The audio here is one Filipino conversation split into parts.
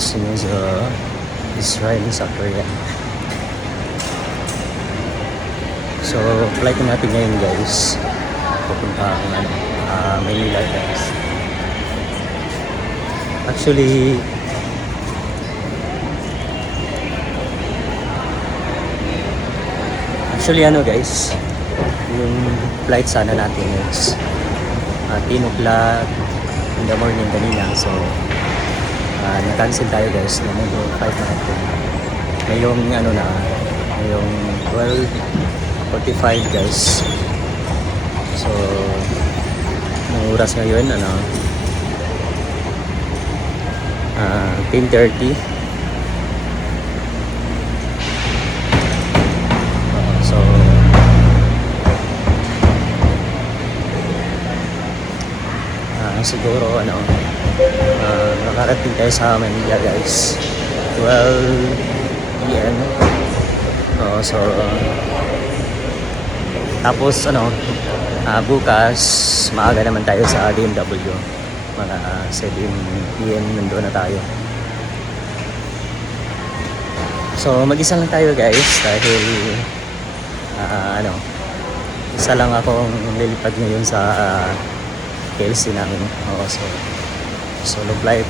guys, yun sa Israel sa Korea. So flight natin ngayon guys, pupunta ang Manila guys. Actually guys, yung flight sana natin is 10 o'clock in the morning kanina. So na-cancel tayo guys, number 5 natin. Ngayong ngayong 12:45 guys. So ang oras ngayon 10:30. So siguro nakarating tayo sa Manila guys 12 PM. So tapos bukas maaga naman tayo sa DMW, mga 7 PM nandoon na tayo. So mag-isa lang tayo guys dahil isa lang akong lilipad ngayon sa KLC namin. So solo flight.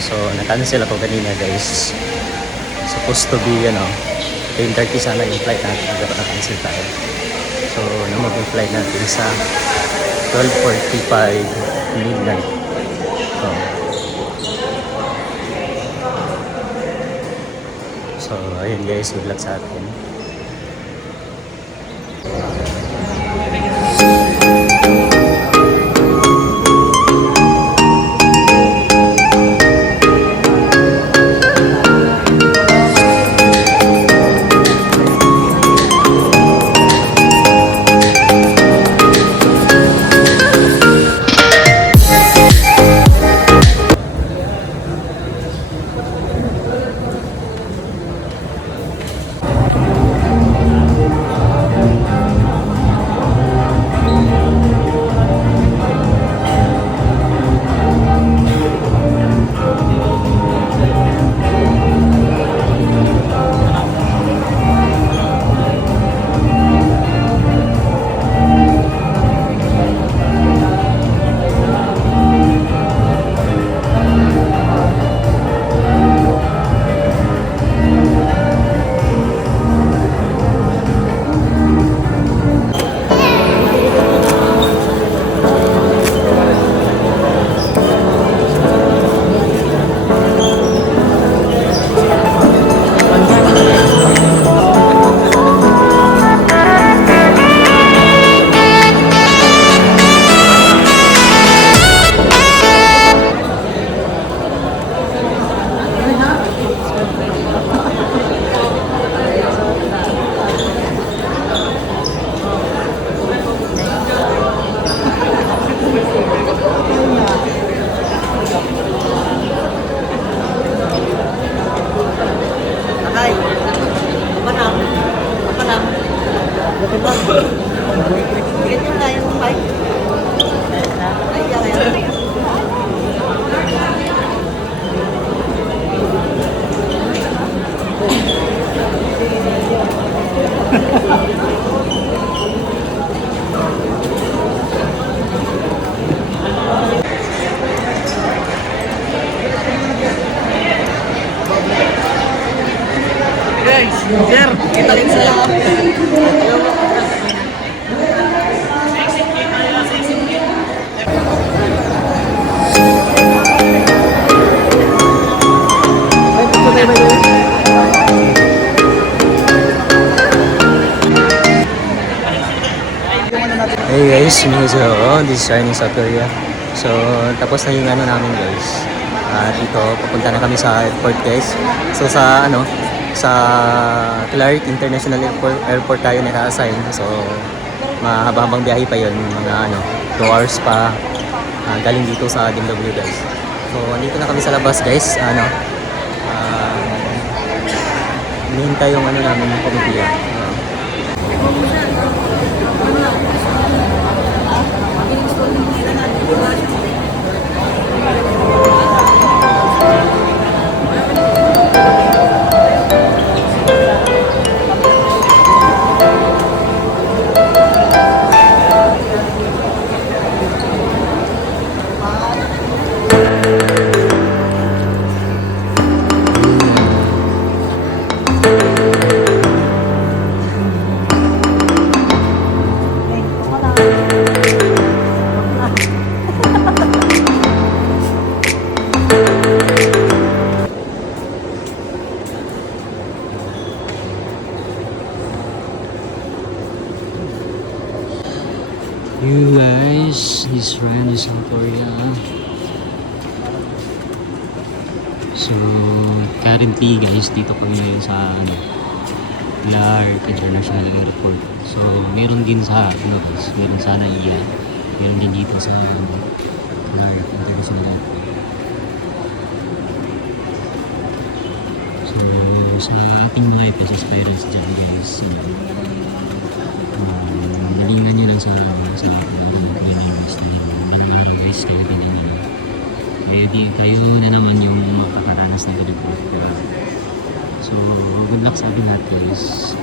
So na-cancel ako kanina guys. Supposed to be 10:30 sana yung flight natin, pero na-cancel tayo. So mag-flight natin sa 12:45 midnight. So ayun guys, good luck sa atin. Guys, sir, kita rin sila. Hey guys, this is Chinese South Korea. So tapos na yung namin guys. Dito papunta na kami sa airport guys. So sa Clark International Airport tayo naka-assign. So mahaba-habang biyahe pa yon, mga 2 hours pa galing dito sa DMW guys. So dito na kami sa labas guys. hinihintay yung ano namin, yung pamilya. You guys, this friend is in Korea. So, currently guys, dito kami ngayon sa Clark International Airport. So, meron din sa, guys, meron sa NAIA. Meron din dito sa Clark International Airport. So, sa ating mga FSS parents dyan guys, nalingan nyo lang sa guys, kayo din nyo. Kayo na naman yung makakaranas na ganito. So, good luck sa atin lahat guys.